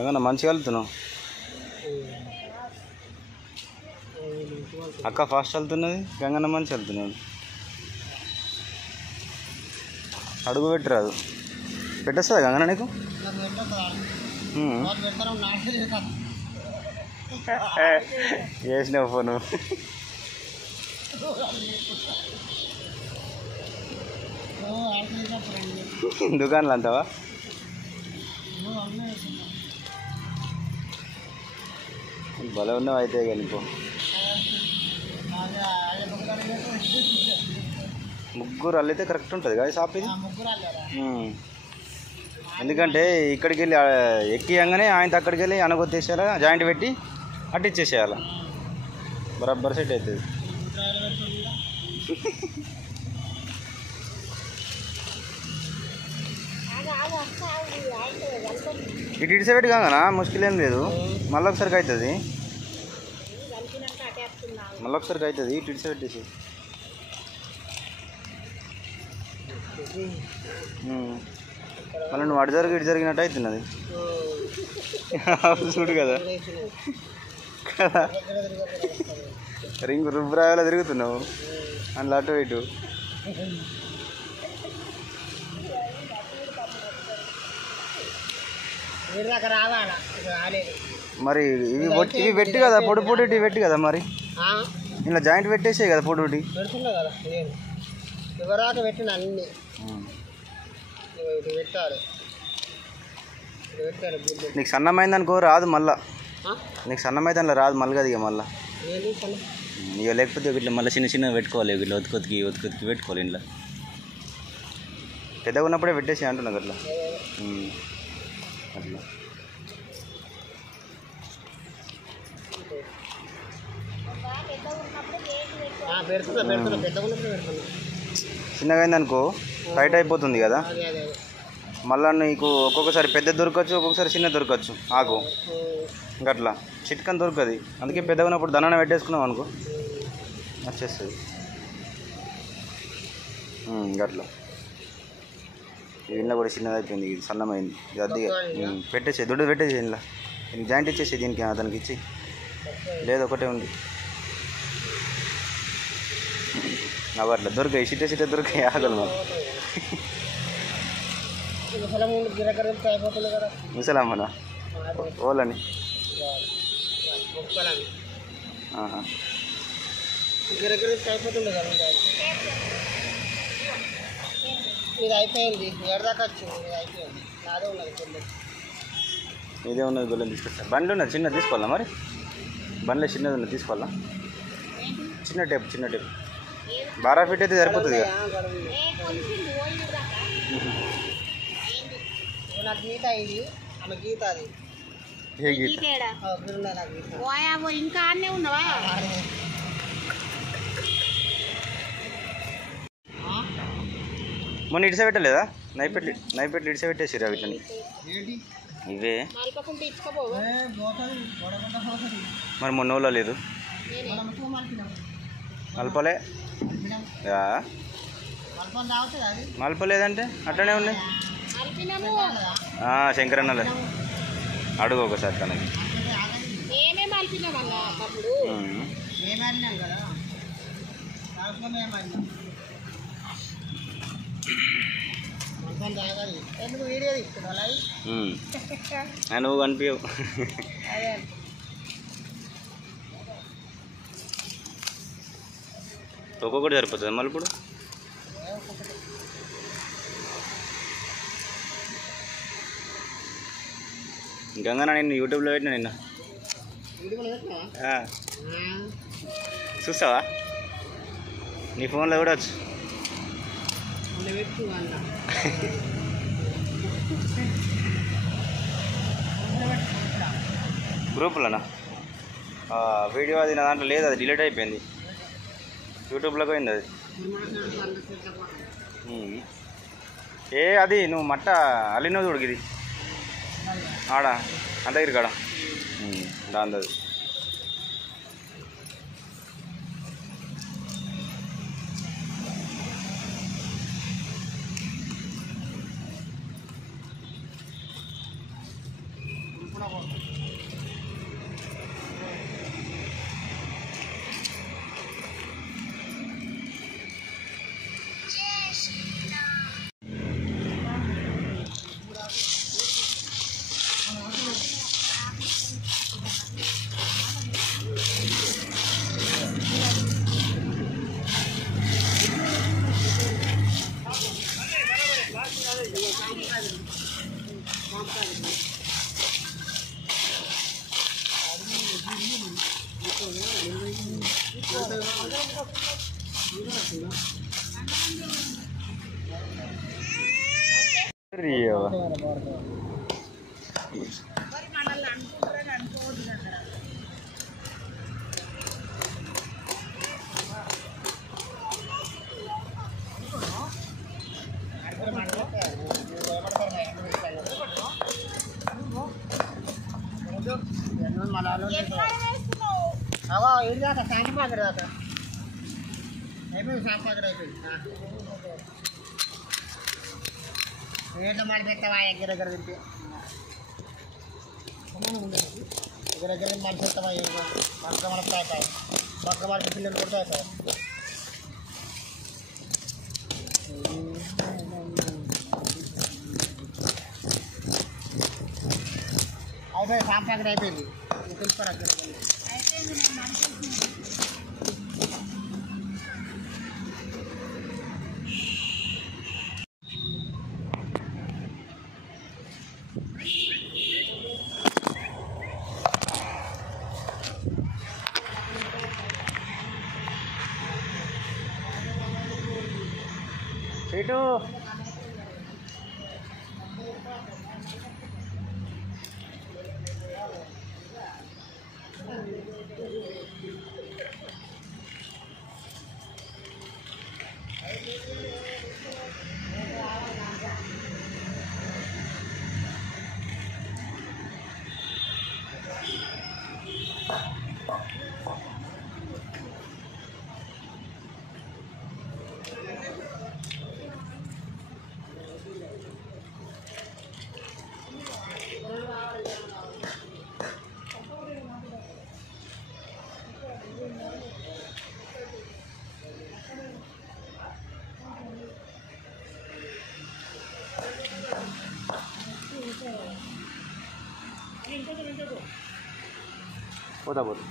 ఏమన్నా మంచిగా వెళ్తున్నావు అక్క, ఫాస్ట్ వెళ్తున్నది. గంగన్న మంచి వెళ్తున్నాడు. అడుగు పెట్టరాదు. పెట్టేస్తుందా గంగన్న నీకు? వేసినావు ఫోను. దుకాణాలు అంటావా? భలే ఉన్నావు అయితే. కలిపో ముగ్గురు అల్లితే కరెక్ట్ ఉంటుంది కదా షాప్ ఇది. ఎందుకంటే ఇక్కడికి వెళ్ళి ఎక్కియంగానే ఆయన అక్కడికి వెళ్ళి అనగొత్తేసేయాలి, జాయింట్ పెట్టి అటు ఇచ్చేసేయాలి. బరాబర్ సెట్ అవుతుంది. ఇటు ఇడిసే పెట్టి కాగానా ముష్కిల్ ఏం లేదు. మళ్ళీ ఒకసారికి అవుతుంది, మళ్ళీ ఒకసారికి అవుతుంది. ఇటు ఇడిసే పెట్టేసి మళ్ళీ నువ్వు అటు జరిగి ఇటు జరిగినట్టు అవుతున్నది. చూడు కదా కదా, రింగ్ రుబ్రాయలా తిరుగుతున్నావు అందులో అటు ఇటు. మరి ఇవి పెట్టి కదా పొడి పొడి పెట్టి కదా, మరి ఇలా జాయింట్ పెట్టేసే కదా పొడి పొడి పెట్టిన అన్ని పెట్టాలి. నీకు సన్నమైంది అనుకో రాదు మళ్ళా. నీకు సన్నమైతే అందులో రాదు మళ్ళీ కదా. ఇక మళ్ళీ ఇక లేకపోతే ఇట్లా మళ్ళీ చిన్న చిన్నగా పెట్టుకోవాలి. ఇట్లా ఒత్తుకొతికి పెట్టుకోవాలి. ఇంట్లో పెద్దగా ఉన్నప్పుడే పెట్టేసి అంటున్నాను అట్లా అట్లా. చిన్నగా అయిందనుకో టైట్ అయిపోతుంది కదా. మళ్ళీ నీకు ఒక్కొక్కసారి పెద్ద దొరకచ్చు, ఒక్కొక్కసారి చిన్న దొరకచ్చు. ఆకు ఇంకట్లా చిట్కని దొరకదు. అందుకే పెద్దగా ఉన్నప్పుడు దనాన పెట్టేసుకున్నాం అనుకో వచ్చేస్తుంది. ఇంకట్లా ఇంట్లో కూడా చిన్నది అయిపోయింది, ఇది సన్నమైంది. ఇది అద్దెగా పెట్టేసే దొడ్డు పెట్టేసి ఇంట్లో జాయింట్ ఇచ్చేసి దీనికి అతనికి ఇచ్చి. లేదు ఒకటే ఉంది అవి అట్లా దొరికాయి. సిట్టే దొరికాయి ఆగలు మాకు. ముసలమ్మనా ఓలని ఇది అయిపోయింది. ఎడదాకా వచ్చింది, అయిపోయింది. అదే ఉన్నది ఇదే ఉన్నది. గొల్లెం తీసుకొస్తా. బండ్లు ఉన్నది చిన్నది తీసుకోవాలా? మరి బండ్లో చిన్నది ఉన్నది తీసుకోవాలా? చిన్న టేప్ 12 ఫీట్ అయితే సరిపోతుంది కదా. నాకు గీత ఇది, ఆమె గీత అది. ఏ గీత? ఇంకా అన్నీ ఉన్నావా? మొన్న ఇడిసే పెట్టలేదా? నైపెట్లు ఇడిసే పెట్టేసిరా వీటిని. ఇవే మరి మొన్న ఊళ్ళో లేదు మలపలే. మలపలేదంటే అట్లనే ఉన్నాయి. శంకరన్నలే అడుగు ఒకసారి తనకి. నువ్వు కనిపించవు. ఒక్కొక్కటి సరిపోతుంది మళ్ళీ. ఇప్పుడు గంగన్న నేను యూట్యూబ్లో పెట్టినా నిన్న. చూస్తావా? నీ ఫోన్లో కూడా వచ్చు. గ్రూపులోనా వీడియో? అది నా దాంట్లో లేదు, అది డిలీట్ అయిపోయింది. యూట్యూబ్లోకి పోయింది అది. అది నువ్వు మట్ట అల్లినో చూడు. ఇది ఆడ అంతగిరి కాడ దాని అవా ఏడు దాకా శాంతి పాకడ దాకా అయిపోయింది. శాంతి పాకడ అయిపోయింది. ఏట్లా మళ్ళీ పెట్టావా దగ్గర దగ్గర తింటే దగ్గర దగ్గర మళ్ళీ పెడతావా బక్క మనకు తాగుతాయి బక్క మనకి పిల్లలు కూడా తాగుతాయి. అయిపోయింది. శాంతి పాకడ అయిపోయింది. తెలుసుకోరా ఇటు పోతా పోతా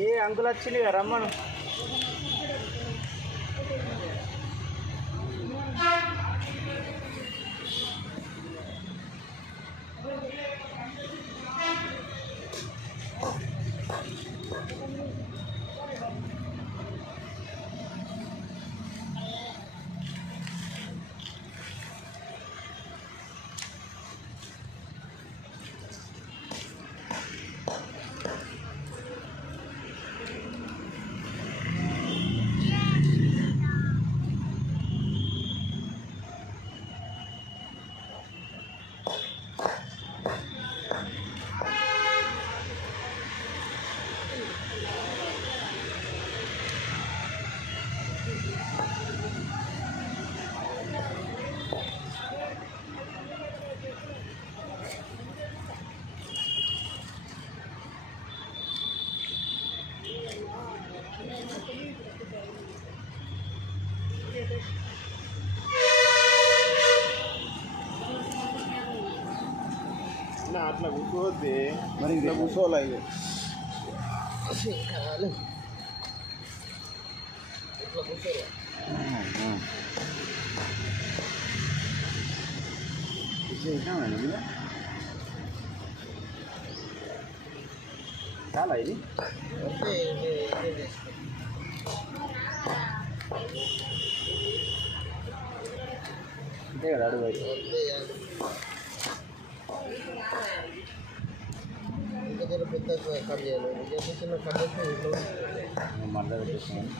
ఏ అంకుల్ వచ్చింది కదా రమ్మను. అట్లా కూర్చోవద్ది మరి ఇట్లా కూర్చోవాలి. చాలా ఇది అంతే కదా అడుగు అయితే ఇంకా పెద్ద కట్ చేయాలి ఇంకా చిన్న కట్ చేస్తే ఇంట్లో మళ్ళీ పెట్టేస్తున్నాను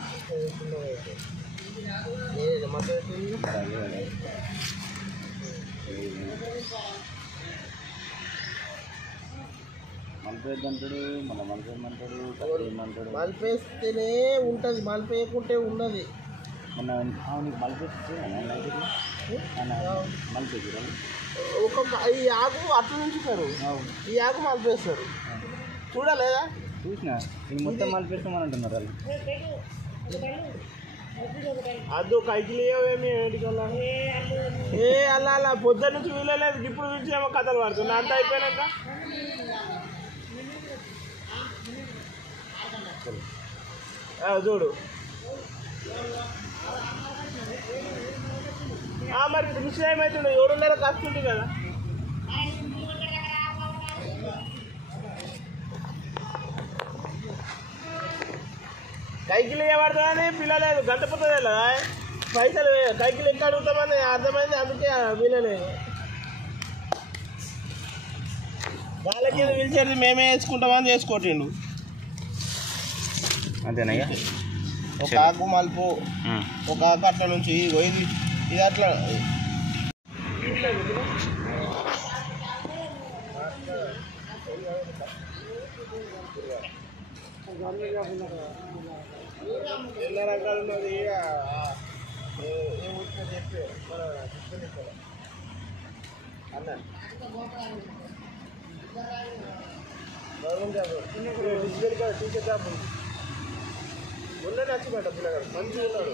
మలిపేద్దంటాడు మళ్ళీ మలిపేయమంటాడు కట్టేయమంటాడు మలిపేస్తేనే ఉంటుంది మలిపేయకుంటే ఉన్నది మొన్న నీకు మలిపేస్తే మలిపేసి ఒక్కొక్క ఈ ఆకు అట్లా నుంచుతారు ఈ ఆకు మలిపేస్తారు చూడలేదా చూసిన ఇది మొత్తం మలిపేస్తామని అంటున్నారు వాళ్ళు అదో కైకిలేవేమి ఏ అలా అలా పొద్దున్న నుంచి వీలలేదు ఇప్పుడు నుంచి ఏమో కథలు పడుతుంది అంత అయిపోయినాక చూడు మరి కృషి ఏమవుతుండే 7:30 వస్తుంది కదా కైకిలు ఏమడుతుందని పిల్లలేదు గంట పోతుంది కదా పైసలు కైకిలు ఎక్కడ అడుగుతామని అర్థమైంది అందుకే వీలలేదు వాళ్ళకి పిలిచేది మేమే వేసుకుంటామని చేసుకోటిండు అంతేనా ఒక ఆకు మలుపు ఒక ఆకు అట్లా నుంచి ఇది ఇది అట్లా ఎన్ని రకాలు ఉన్నది చెప్పి అన్న గవర్నమెంట్ జాబ్ డిజిటల్ కాదు టీచర్ జాబ్ ఉంది మొన్న నచ్చిపోయాడు పిల్లగాడు మంచిగా ఉన్నాడు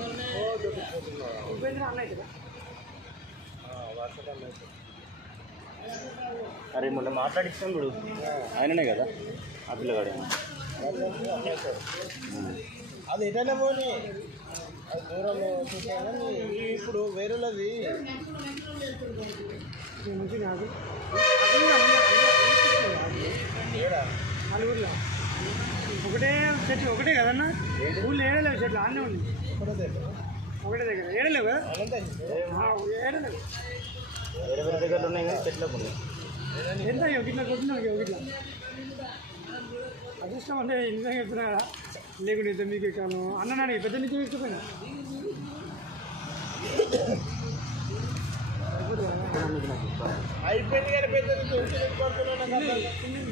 అరే మొన్న మాట్లాడిస్తాం ఇప్పుడు ఆయననే కదా ఆ పిల్లగాడు అది ఎటైనా పోనీ అది దూరం చూసాను ఇప్పుడు వేరేది నలుగురిలో ఒకటే చెట్టు ఒకటే కదన్నా ఊళ్ళో ఏడలేవు చెట్లు అన్నీ ఉంది ఒకటే దగ్గర ఏడలేవు కదా ఏడలేవు వేరే వేరే దగ్గర ఉన్నాయి కానీ చెట్లకు ఉన్నాయి ఎంత ఒకటిలో కొట్టినా ఒకటిలో అదృష్టం అంటే నిజంగా చెప్తున్నా కదా లేకుంటే ఇంత మీకు ఎక్కాను అన్న పెద్ద నుంచి తీసుకుపోయినా అయిపోయింది కానీ పెద్ద చిన్న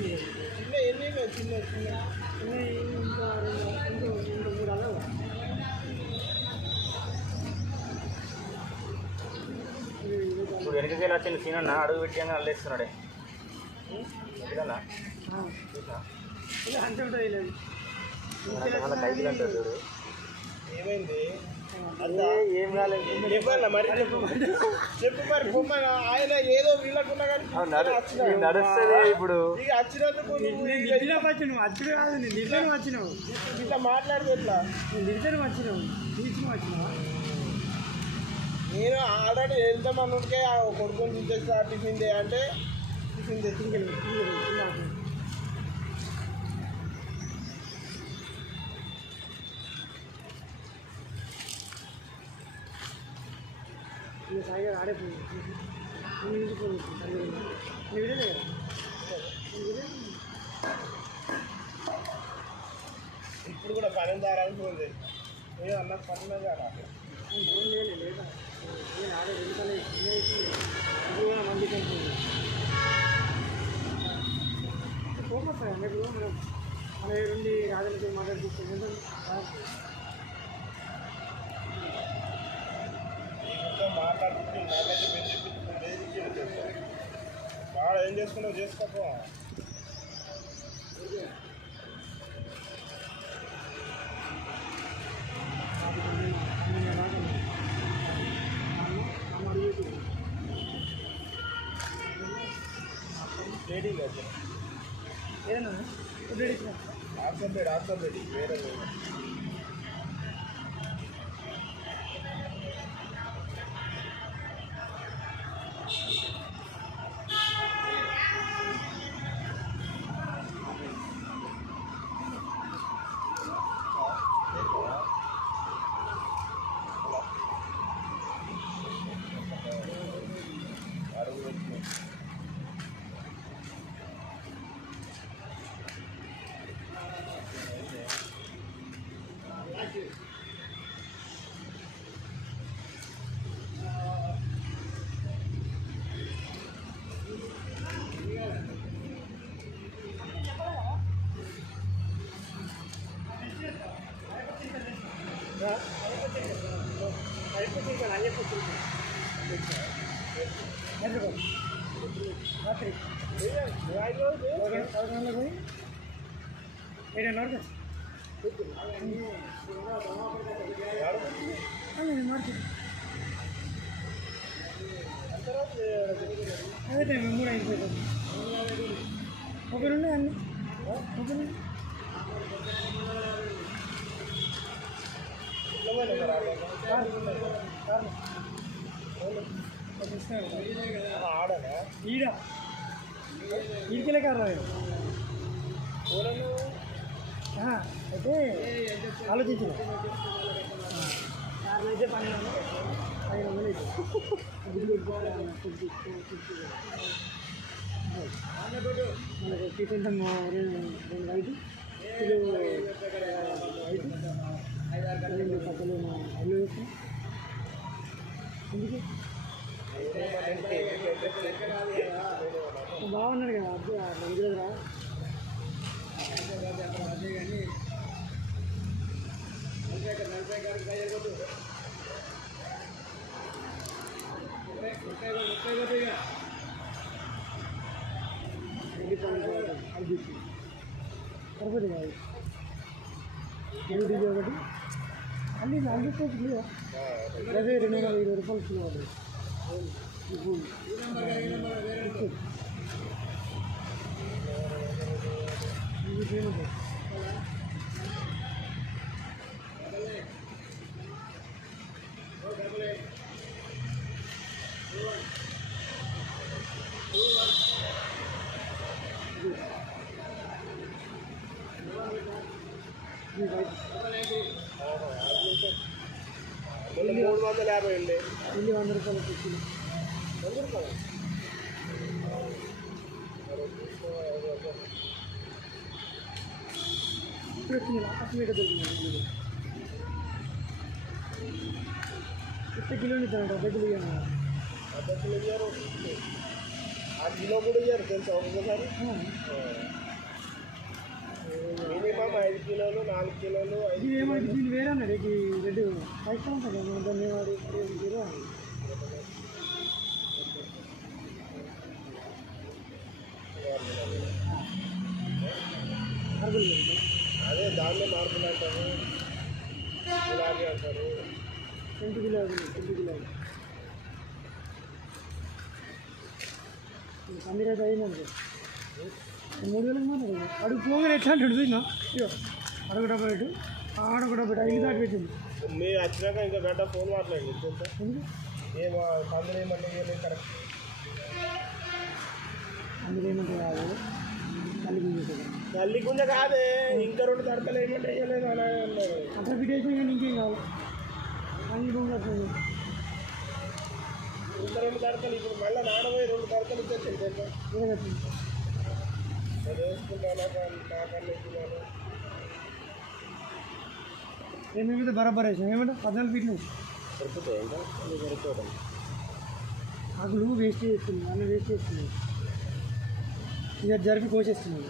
చిన్న చిన్న ఇప్పుడు వెనకకెళ్ళి వచ్చిన సీనన్న అడుగు పెట్టాను అల్లేస్తున్నాడే ఇదన్నా అంతే ఉంటుంది లేదు మళ్ళీ కైకిలు అంటారు చూడు ఏమైంది ఏం కాలేదు చెప్పాల మరి చెప్పు మరి బొమ్మ ఆయన ఏదో వీళ్ళకున్నా కానీ నడుస్తుంది ఇప్పుడు ఇక వచ్చినందుకు వచ్చినావు అచ్చుడు కాదు నేను దిద్దను వచ్చినావు ఇట్లా మాట్లాడితే ఎట్లా నేను దిద్దను వచ్చినావు తీసిన వచ్చినావా నేను ఆల్రెడీ ఎంతమంది ఉంటే కొడుకుని తీసేస్తా టిఫిన్ డే అంటే టిఫిన్ తెచ్చి సాయి గారు ఆడైపోయింది ఇప్పుడు కూడా పని దారాల్సింది ఏదో అన్న పని కదా ఫోన్ చేయలేదు లేదా నేను ఆడే వెళ్తలేదు మంది ఫోన్ వస్తాయి మీకు మనం మన నుండి రాజులతో మాట్లాడుకుంటాం మాట్లాడుకుంటే నాకైతే వాడు ఏం చేసుకున్నావు చేసుకోపో లేడీ లేదు ఏదన్నా ఆక్సం రెడీ వేరే రాత్రి 11 పోయి 7 అదే టైం 3 అయిపోతుంది ఒకరుండే అన్ని ఒకరు ఈడ ఈడికెళ్ళే కారు రాదు అయితే ఆలోచించిన కార్లు అయితే 500 మనకు టిఫిన్ 2 ఐదు కిలో 5 పక్కన అల్లు వేస్తాం ఎందుకు బాగున్నాడు కదా అదే రా అదే కానీ సరిపోతుంది కాదు డీజీ ఒకటి అన్నీ 100 కిలో అదే 220 రూపాయలు కిలో మళ్ళీ 350 అండి. 100 రూపాయలు కిలో 100 రూపాయలు ఇప్పుడు వచ్చింది అసలు దొరికింది 50 కిలోని ఇస్తాను 50 కిలో అద్దెలు ఇయ్యారు, ఆ కిలో కూడా ఇయ్యారు తెలుసా ఒక్కొక్కసారి. మినిమం 5 కిలోలు 4 కిలోలు ఇది ఏమంటే దీన్ని వేరే అన్నాడు ఇది రెడ్డి పైసా ఉంటుంది మనం దాన్ని వాడి వేరే అదే దాన్నే మార్పులు అంటారు, గులాబీ అంటారు. 20 కిలోలు 20 కిలోలు పందిరైతే అయిందంటే 3000 మాట్లాడు అడుగు పోగానే ఎట్లా అంటాడు చూసినా ఇగో అడుగు డబ్బు రేటు ఆడొక డబ్బు 5 దాకా పెట్టింది మీరు వచ్చినాక ఇంకా గంట ఫోన్ మాట్లాడండి తెలుసా. ఎందుకు ఏమో పందులు ఏమన్నా ఇవ్వలేదు కరెక్ట్. అందులో ఏమంటే కాదు తల్లి గుంజేసేది తల్లి గుంజ కాదే, ఇంకా 2 తడకలు ఏమంటే వేయలేదు అలా అన్నారు. అట్లా పెట్టేసి కానీ ఇంకేం కాదు అన్ని బొంగ వస్తుంది ఇంకా 2 తడకలు ఇప్పుడు మళ్ళీ నానబోయి 2 తడకలు ఇచ్చేసి తెలుసా. వేరే నేను వేసుకుంటాను నాకన్నా ఇస్తున్నాను. ఏమేమైతే బరాబర్ వేసాం ఏమంటే 14 ఫీట్లు సరిపోతాయి ఇంకా సరిపోతాం. ఆకులు వేస్ట్ చేస్తుంది అన్న వేస్ట్ చేస్తుంది ఇక జరిపి కోసేస్తుంది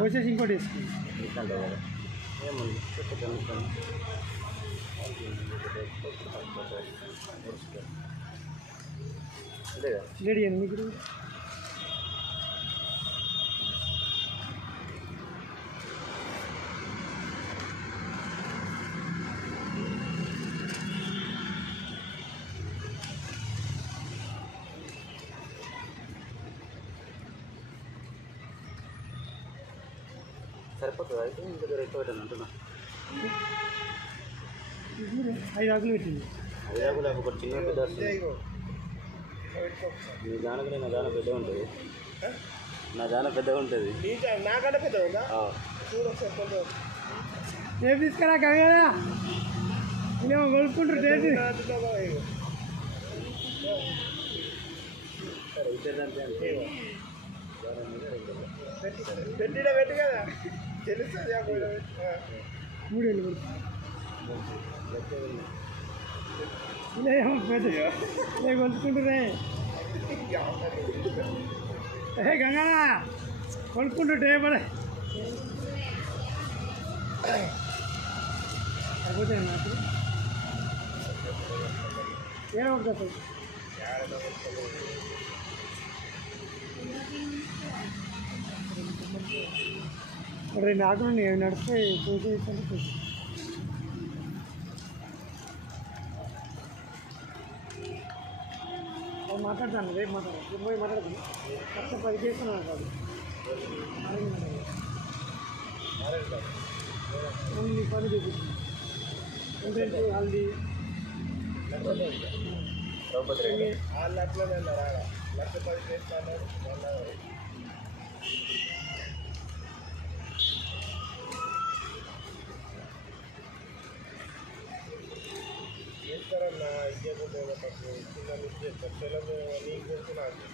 కోసేసి ఇంకోటి వేస్తుంది ఏముంది రెడీ అండి మీకు సరిపోతుంది అయితే ఇంకా ఎక్కువ పెట్టాను అంటున్నా. 5 ఆకులు పెట్టింది అదే కూడా ఒకటి చిన్న పెద్ద వస్తుంది. నీ దానికి నా దాన పెద్ద ఉంటుంది, నా దాన పెద్దగా ఉంటుంది. నాకంటే పెద్ద ఉందా చూడు ఒకసారి కొంచెం టేప్ తీసుకురా కవిగా నేనేమో కొనుక్కుంటారు టేప్ పెట్టిన పెట్టి కదా తెలుస్తుంది. 3 ఏళ్ళు ఇదేమో పెద్ద కొనుక్కుంటురే గంగా కొనుక్కుంటూ టేప్ అయిపోతాయి నాకు ఏదో ఒకటి రెండు ఆటలు నడిస్తే చూసేసి మాట్లాడతాను రేపు మాట్లాడతాను పోయి మాట్లాడతాను ఫస్ట్ 10 చేస్తున్నాను కాదు ఓన్లీ పని చూపిస్తుంది ఏంటంటే హల్దీ వాళ్ళు అట్లనే అన్నారు 1,10,000 చేస్తాను చేస్తారన్నా ఇవ్వకుండా తప్పు చిన్న మిస్టేక్ పిల్లలు నీకు తెలుసున్నాను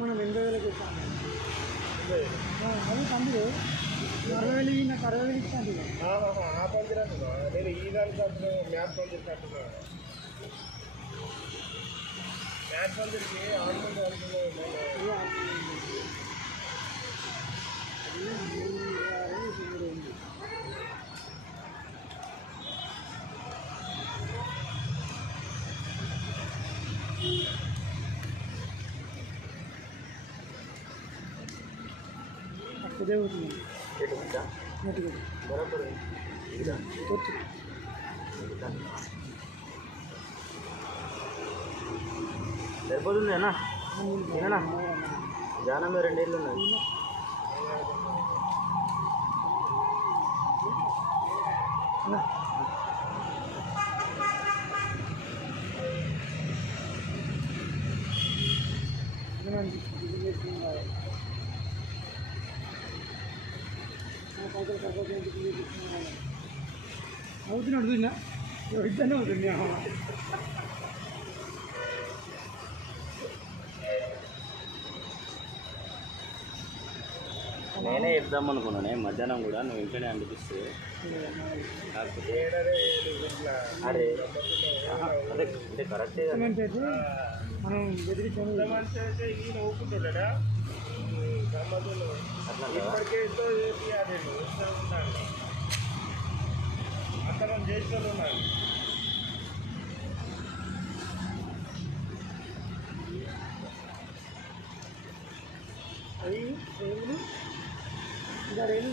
మనం 2,000 ఇస్తాను అది తమ్ముడు 60,000 నాకు 60,000 ఇస్తాను ఆ పందిరి అంటున్నా నేను ఈ దానికి అంటున్నా మ్యాథ్ పందిరి కట్టున్నా మ్యాథ్ పందిరికి ఆడుకుంటూ అదే అవుతుంది బరాబర్ సరిపోతుంది అన్న ఏనా జానం 2 ఏళ్ళు ఉన్నాయి అవుతున్నాడు చూసినా ఇద్దరినే అవుతుంది నేనే చెప్దాం అనుకున్నాను మధ్యాహ్నం కూడా నువ్వు ఇంట్లోనే అనిపిస్తే కాకపోతే అరే అదే అంటే కరెక్టే మనం బెదిరించాము అయితే ఈయన ఊపుకుంటాడా ఇప్పటికే ఎంతో చేయాలి అతను చేసిన ఉన్నాడు అవి ఫ్రేములు ఇంకా రేలు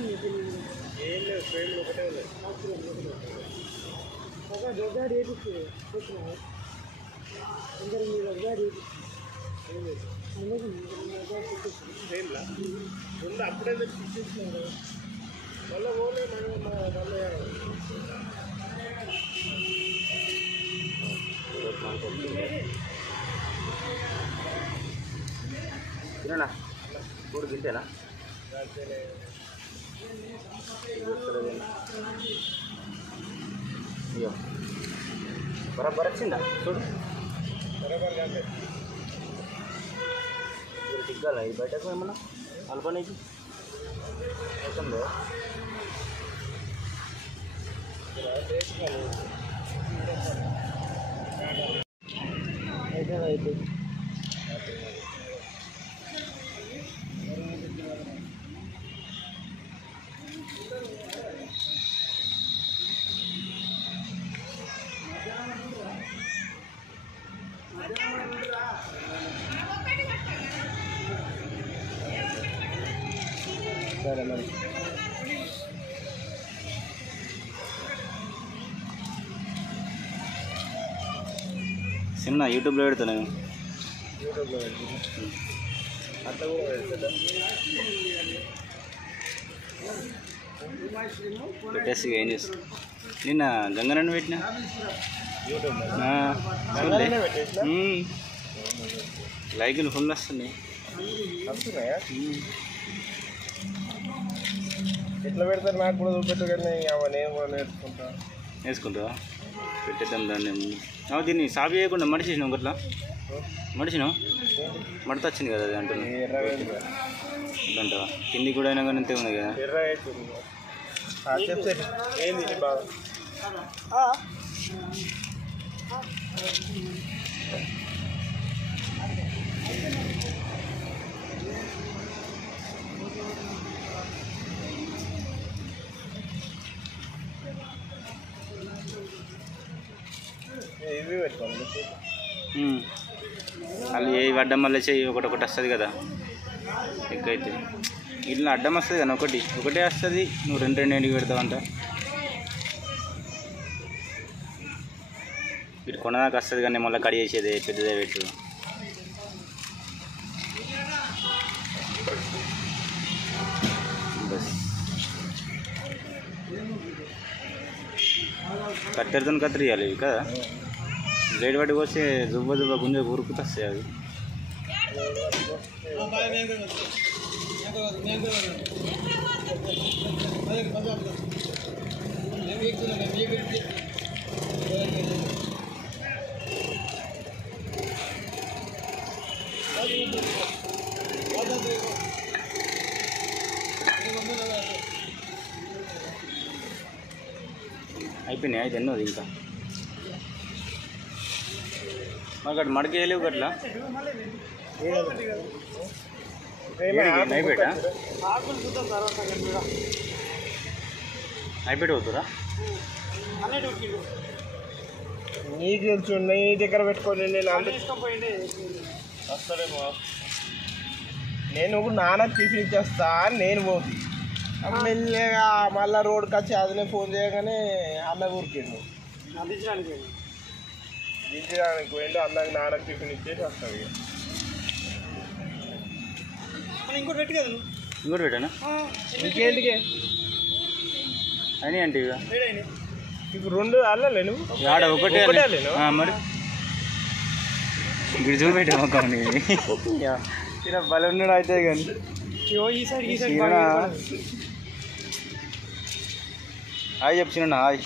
ఏం లేదు ఫ్రేమ్లు ఒకటే లేదు ఒక దొడ్డాడు వేపిస్తుంది కూర్చున్నాను అందరూ మీరు దొడ్డాడు ఫ్రేమ్లా ముందు అప్పుడే తెచ్చిస్తున్నారు మళ్ళీ ఓలే మళ్ళీ తిననా కూడు తింటేనా అయ్యో బరాబర్ వచ్చిందా చూడు మీరు టిగ్గాల ఈ బయటకు ఏమన్నా అల్పనేకి అవుతుందో అయితే అయితే సరే మరి చిన్న యూట్యూబ్లో పెడతాను యూట్యూబ్లో అట్లా కూడా పెడతా పెట్టేసి ఏం చేస్తాను నిన్న గంగనన్ను పెట్టినా లైకులు ఫుల్ వస్తున్నాయి వస్తున్నాయా ఎట్లా పెడతారు నాకు కూడా చూపెట్టు కానీ నేను కూడా నేర్చుకుంటావా పెట్టేద్దాం దాన్ని దీన్ని సాగు చేయకుండా మడిచేసినావు గట్లా మడిచినావు మడత వచ్చింది కదా అది అంటున్నా అంటావా కింది కూడా అయినా కానీ అంతే ఉంది కదా ఎర్ర చెప్తే ఏంది బాగా పెట్టుకోవాలి. వాళ్ళు ఏ అడ్డం మళ్ళీ చెయ్యి ఒకటి వస్తుంది కదా ఎగ్ అయితే ఇట్లా అడ్డం వస్తుంది కానీ ఒకటే వస్తుంది నువ్వు రెండు ఎండికి పెడతావంట ఇటు కొనదాకా వస్తుంది కానీ మళ్ళీ కడి చేసేది పెద్దదే పెట్టు బస్ కత్తెరతో కత్తిరియాలి ఇవి కదా బ్లేడ్ పట్టుకు వస్తే దుబ్బ గుంజ ఉరుకుతూ వస్తాయి అవి అయిపోయినాయి అయితే ఎన్నోది ఇంకా మాకు అటు మడకేయలేవు గట్లా అయిపోయా అయిపోయి అవుతురా నీకు తెలుసు నీ దగ్గర పెట్టుకోండి నేను వస్తాడేమో నేను నాన్న టిఫిన్ ఇచ్చేస్తా నేను పోతుంది మెల్లగా మళ్ళీ రోడ్కి వచ్చి అదనే ఫోన్ చేయగానే అన్న ఊరికిండు దించడానికి పోయిండు అన్నకి నాన్న టిఫిన్ ఇచ్చేసి వస్తాడు ఇక ఇంకోటి పెట్టి కదా ఇంకోటి పెట్టానా ఇంకేంటికి అని అంటే ఇక ఇప్పుడు రెండు అల్లలే నువ్వు ఆడ ఒకటే లేను మరి ఇక్కడ చూపెట్టు మొక్కని ఇలా బలం ఉన్నాడు అయితే కానీ ఈ సైడ్ హాయ్ చెప్పు చిన్న హాయ్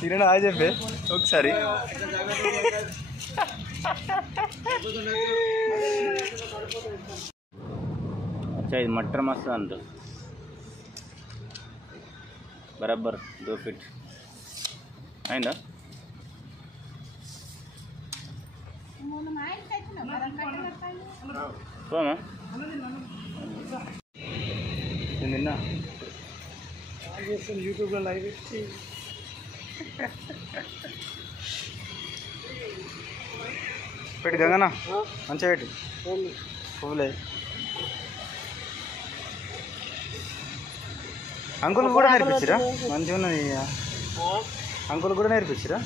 చిన్న హాయ్ చెప్పే ఒకసారి अच्छा ఇది మటర్ మస్తు అంత బరాబర్ 2 ఫీట్ అయిందా పోమా నిన్న యూట్యూబ్లో లైవ్ పెట్టి పెట్టి గంగనా మంచిగా పెట్టి పువ్వులే అంకుల్ కూడా నేర్పించరా మంచిగా ఉన్నది అంకుల్ కూడా నేర్పించరా